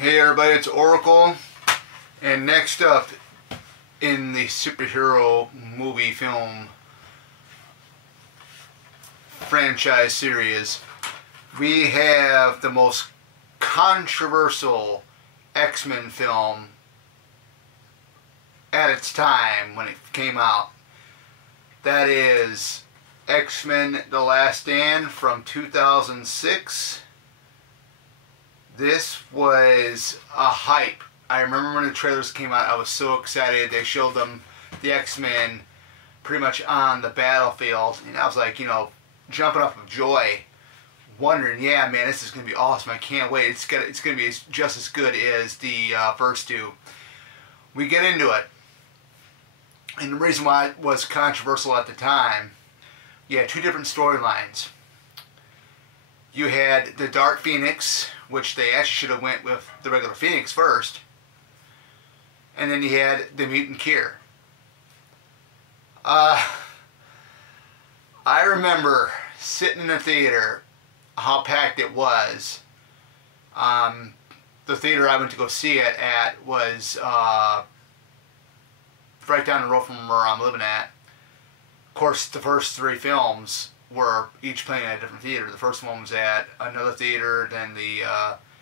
Hey everybody, it's Oracle, and next up in the superhero movie film franchise series, we have the most controversial X-Men film at its time when it came out. That is X-Men The Last Stand from 2006. This was a hype. I remember when the trailers came out, I was so excited. They showed them, the X-Men, pretty much on the battlefield. And I was like, jumping up with joy, wondering, yeah, man, this is going to be awesome. I can't wait. It's going to be just as good as the first two. We get into it. And the reason why it was controversial at the time, you had two different storylines. You had the Dark Phoenix, which they actually should have went with the regular Phoenix first. And then you had the Mutant Cure. I remember sitting in the theater, how packed it was. The theater I went to go see it at was right down the road from where I'm living at. Of course, the first three films were each playing at a different theater. The first one was at another theater, then the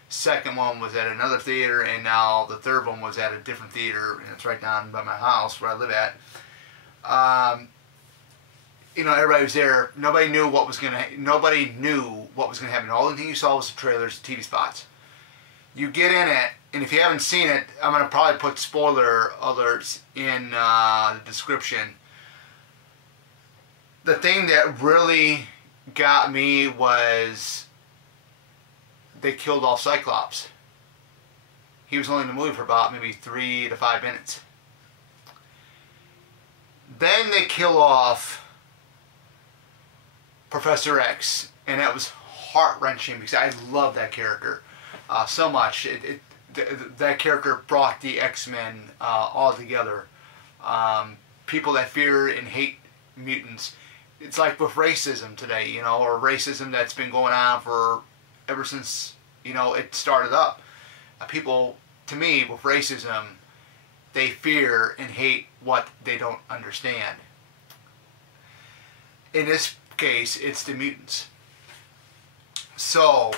second one was at another theater, and now the third one was at a different theater, and it's right down by my house where I live at. Everybody was there. Nobody knew what was gonna happen. All the thing you saw was the trailers, the TV spots. You get in it, and if you haven't seen it, I'm gonna probably put spoiler alerts in the description. The thing that really got me was they killed off Cyclops. He was only in the movie for about maybe 3 to 5 minutes. Then they kill off Professor X, and that was heart-wrenching because I love that character so much. That character brought the X-Men all together. People that fear and hate mutants. It's like with racism today, or racism that's been going on for ever since, it started up. People, to me, with racism, they fear and hate what they don't understand. In this case, it's the mutants. So,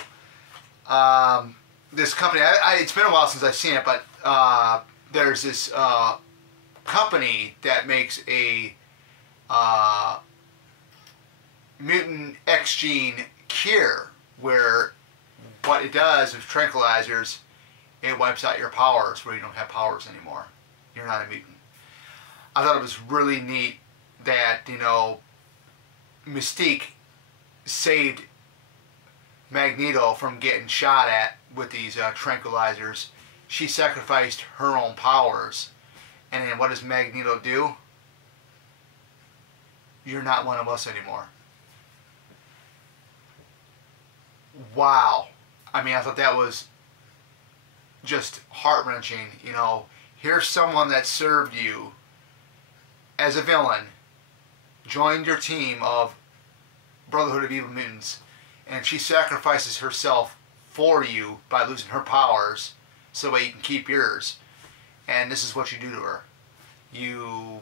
this company, it's been a while since I've seen it, but there's this company that makes a mutant X gene cure, where what it does with tranquilizers, it wipes out your powers where you don't have powers anymore. You're not a mutant. I thought it was really neat that, Mystique saved Magneto from getting shot at with these tranquilizers. She sacrificed her own powers. And then what does Magneto do? You're not one of us anymore. Wow. I mean, I thought that was just heart-wrenching. Here's someone that served you as a villain, joined your team of Brotherhood of Evil Mutants, and she sacrifices herself for you by losing her powers so that you can keep yours. And this is what you do to her. You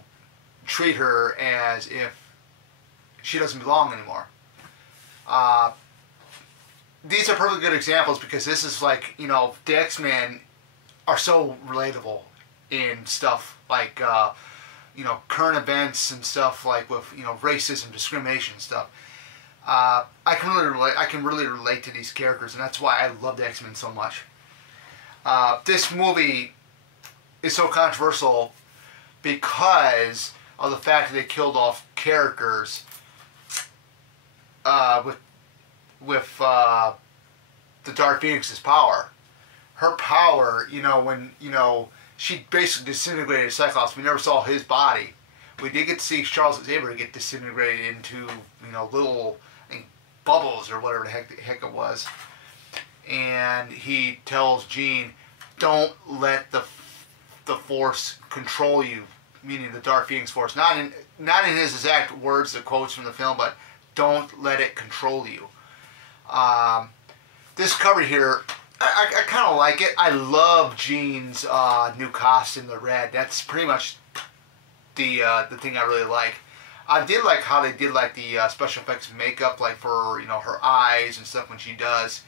treat her as if she doesn't belong anymore. These are perfectly good examples because this is like, the X-Men are so relatable in stuff like, current events and stuff like with, racism, discrimination and stuff. I can really relate to these characters, and that's why I love the X-Men so much. This movie is so controversial because of the fact that they killed off characters with the Dark Phoenix's power. Her power, when, she basically disintegrated Cyclops. We never saw his body. We did get to see Charles Xavier get disintegrated into, little, I think, bubbles or whatever the heck it was. And he tells Jean, don't let the Force control you, meaning the Dark Phoenix Force. Not in his exact words, the quotes from the film, but don't let it control you. This cover here I kind of like it. I love Jean's new costume, the red. That's pretty much the thing I really like. I did like how they did like the special effects makeup, like for her eyes and stuff when she does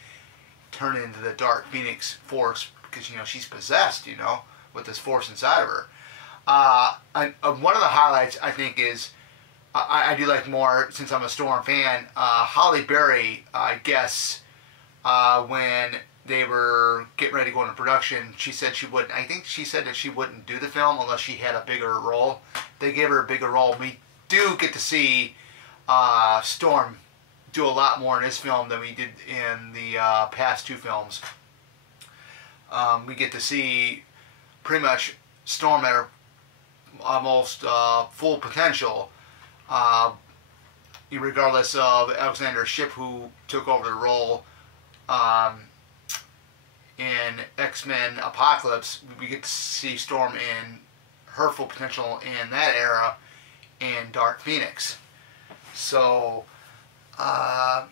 turn into the Dark Phoenix force, because she's possessed, with this force inside of her. One of the highlights I think is I do like more, since I'm a Storm fan. Halle Berry, I guess, when they were getting ready to go into production, she said she wouldn't. I think she said that she wouldn't do the film unless she had a bigger role. They gave her a bigger role. We do get to see Storm do a lot more in this film than we did in the past two films. We get to see pretty much Storm at her almost full potential, regardless of Alexander Shipp, who took over the role in X-Men Apocalypse. We get to see Storm in her full potential in that era in Dark Phoenix. So, yeah,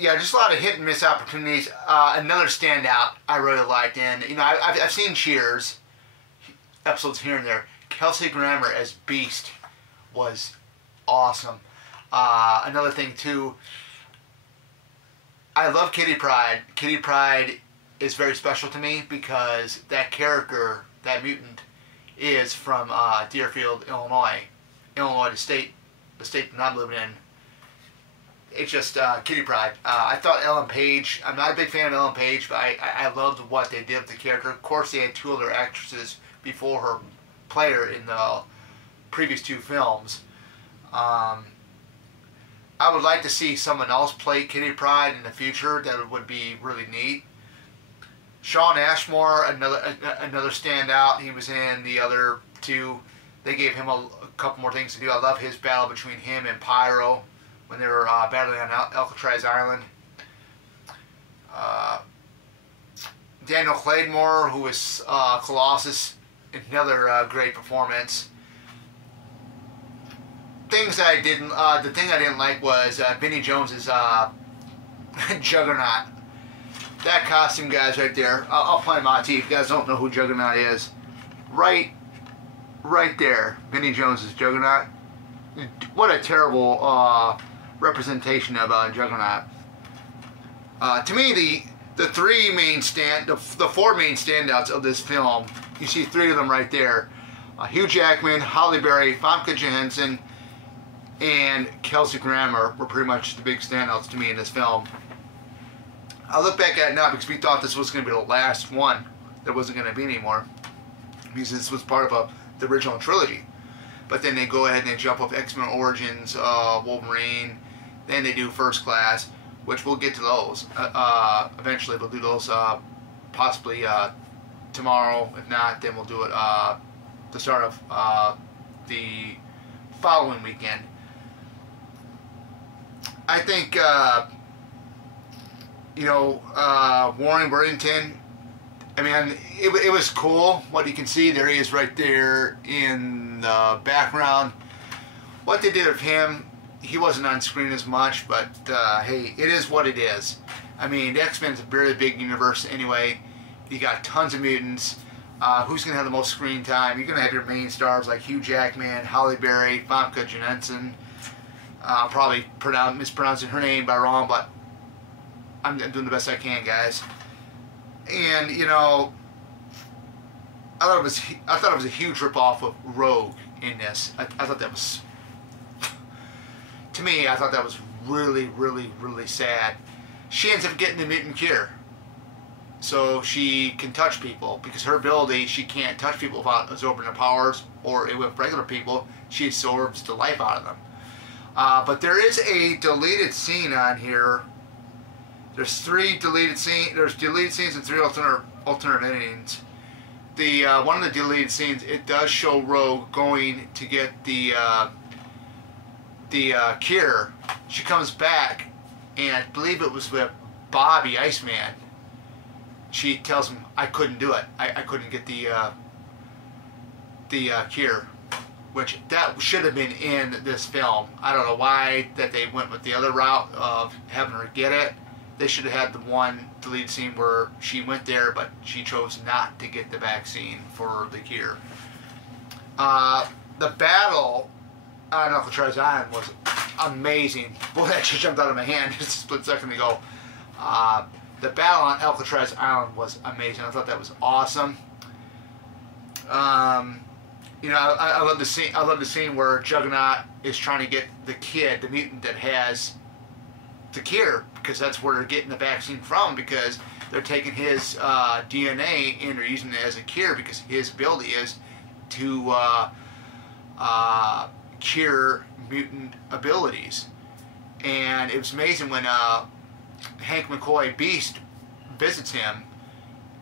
just a lot of hit and miss opportunities. Another standout I really liked, and I've seen Cheers episodes here and there. Kelsey Grammer as Beast was awesome. Another thing too, I love Kitty Pryde. Kitty Pryde is very special to me because that character, that mutant, is from Deerfield, Illinois. Illinois, the state that I'm living in. It's just Kitty Pryde. I thought Ellen Page, I'm not a big fan of Ellen Page, but I loved what they did with the character. Of course, they had two other actresses before her play her in the previous two films. I would like to see someone else play Kitty Pryde in the future. That would be really neat. Shawn Ashmore, another standout. He was in the other two. They gave him a couple more things to do. I love his battle between him and Pyro when they were battling on Alcatraz Island. Daniel Claymore, who was Colossus, another great performance. Things that I didn't, the thing I didn't like was Vinnie Jones's Juggernaut. That costume guy's right there. I'll play him out to you if you guys don't know who Juggernaut is. Right there, Vinnie Jones's Juggernaut. What a terrible representation of Juggernaut. To me, the four main standouts of this film, you see three of them right there. Hugh Jackman, Halle Berry, Famke Johansson, and Kelsey Grammer were pretty much the big standouts to me in this film. I look back at it now because we thought this was going to be the last one. There wasn't going to be any more, because this was part of the original trilogy. But then they go ahead and they jump up X-Men Origins, Wolverine, then they do First Class, which we'll get to those. Eventually we'll do those possibly tomorrow. If not, then we'll do it the start of the following weekend. I think, Warren Worthington, I mean, it was cool what you can see. There he is right there in the background. What they did with him, he wasn't on screen as much, but hey, it is what it is. I mean, the X-Men's a very big universe anyway. You got tons of mutants. Who's going to have the most screen time? You're going to have your main stars like Hugh Jackman, Halle Berry, Famke Johansson. I'm probably mispronouncing her name by wrong, but I'm doing the best I can, guys. And I thought it was a huge ripoff of Rogue in this. I thought that was, to me, I thought that was really, really, really sad. She ends up getting the mutant cure, so she can touch people, because her ability, she can't touch people without absorbing their powers, or with regular people, she absorbs the life out of them. But there is a deleted scene on here. There's three deleted scenes. There's deleted scenes and three alternate endings. One of the deleted scenes, it does show Rogue going to get the cure. She comes back, and I believe it was with Bobby Iceman. She tells him, "I couldn't do it. I couldn't get the cure," which that should have been in this film. I don't know why that they went with the other route of having her get it. they should have had the one deleted scene where she went there, but she chose not to get the vaccine for the cure. The battle on Alcatraz Island was amazing. Boy, that just jumped out of my hand just a split second ago. The battle on Alcatraz Island was amazing. I thought that was awesome. You know, I love the scene. I love the scene where Juggernaut is trying to get the kid, the mutant that has the cure, because that's where they're getting the vaccine from. Because they're taking his DNA and they're using it as a cure, because his ability is to cure mutant abilities. And it was amazing when Hank McCoy Beast visits him,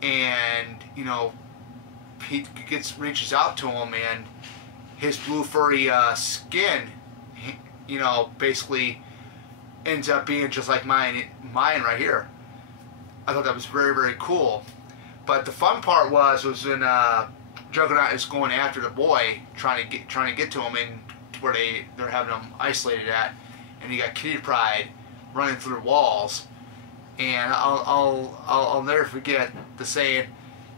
and you know, he reaches out to him, and his blue furry skin, you know, basically ends up being just like mine right here. I thought that was very, very cool. But the fun part was when Juggernaut is going after the boy, trying to get to him, and where they're having him isolated at, and you got Kitty Pryde running through the walls, and I'll never forget the saying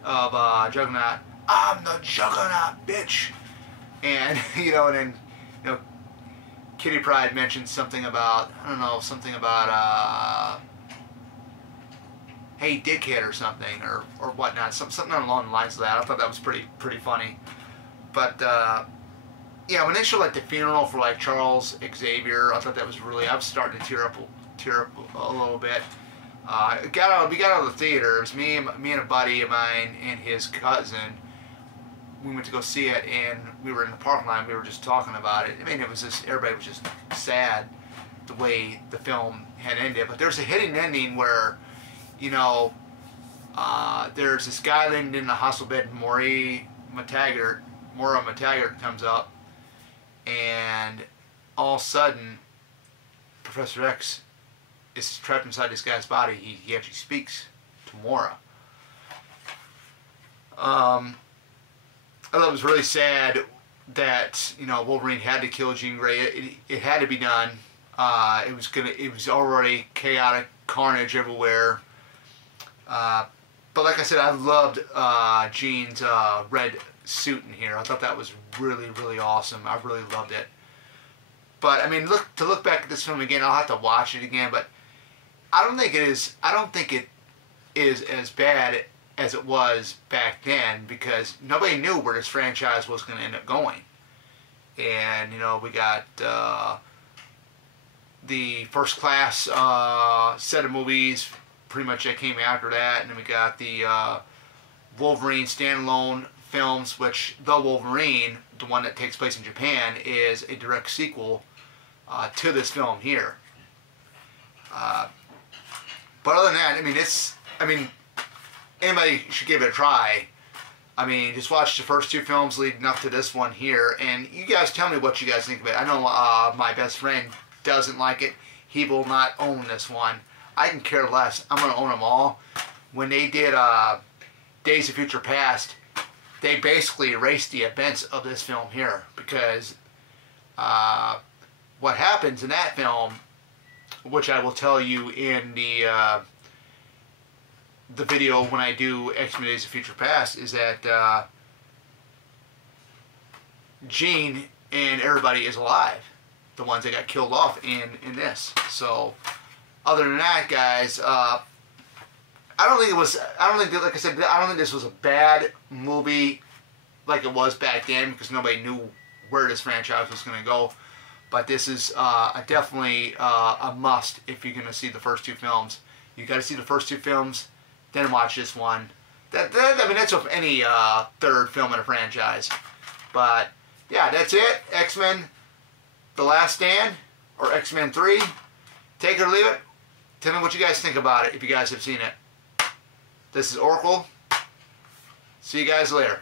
of Juggernaut, "I'm the Juggernaut, bitch," and you know, and then you know, Kitty Pryde mentioned something about, I don't know, something about hey dickhead or something, or whatnot, something along the lines of that. I thought that was pretty funny. But yeah, when they showed like the funeral for like Charles Xavier, I thought that was really, I was starting to tear up a little bit. We got out of the theater. It was me and a buddy of mine and his cousin. We went to go see it, and we were in the parking lot, and we were just talking about it. I mean, it was just, everybody was just sad the way the film had ended. But there's a hidden ending where, you know, there's this guy laying in the hospital bed, Maura McTaggart comes up, and all of a sudden, Professor X is trapped inside this guy's body. He actually speaks to Maura. I thought it was really sad that, you know, Wolverine had to kill Jean Grey. It had to be done. It was already chaotic carnage everywhere. But like I said, I loved Jean's red suit in here. I thought that was really, really awesome. I really loved it. But I mean, to look back at this film again, I'll have to watch it again. But I don't think it is. I don't think it is as bad as it was back then, because nobody knew where this franchise was going to end up going. And you know, we got the First Class set of movies, pretty much that came after that, and then we got the Wolverine standalone films, which The Wolverine, the one that takes place in Japan, is a direct sequel to this film here. But other than that, I mean, anybody should give it a try. I mean, just watch the first two films leading up to this one here, and you guys tell me what you guys think of it. I know my best friend doesn't like it. He will not own this one. I can care less. I'm going to own them all. When they did Days of Future Past, they basically erased the events of this film here, because what happens in that film, which I will tell you in the video when I do X-Men Days of Future Past, is that Jean and everybody is alive. The ones that got killed off in this. So, other than that, guys, I don't think, like I said, I don't think this was a bad movie like it was back then, because nobody knew where this franchise was going to go. But this is definitely a must if you're going to see the first two films. You got to see the first two films, then watch this one. I mean, that's with any third film in a franchise. But yeah, that's it. X-Men: The Last Stand, or X-Men 3. Take it or leave it. Tell me what you guys think about it if you guys have seen it. This is Oracle. See you guys later.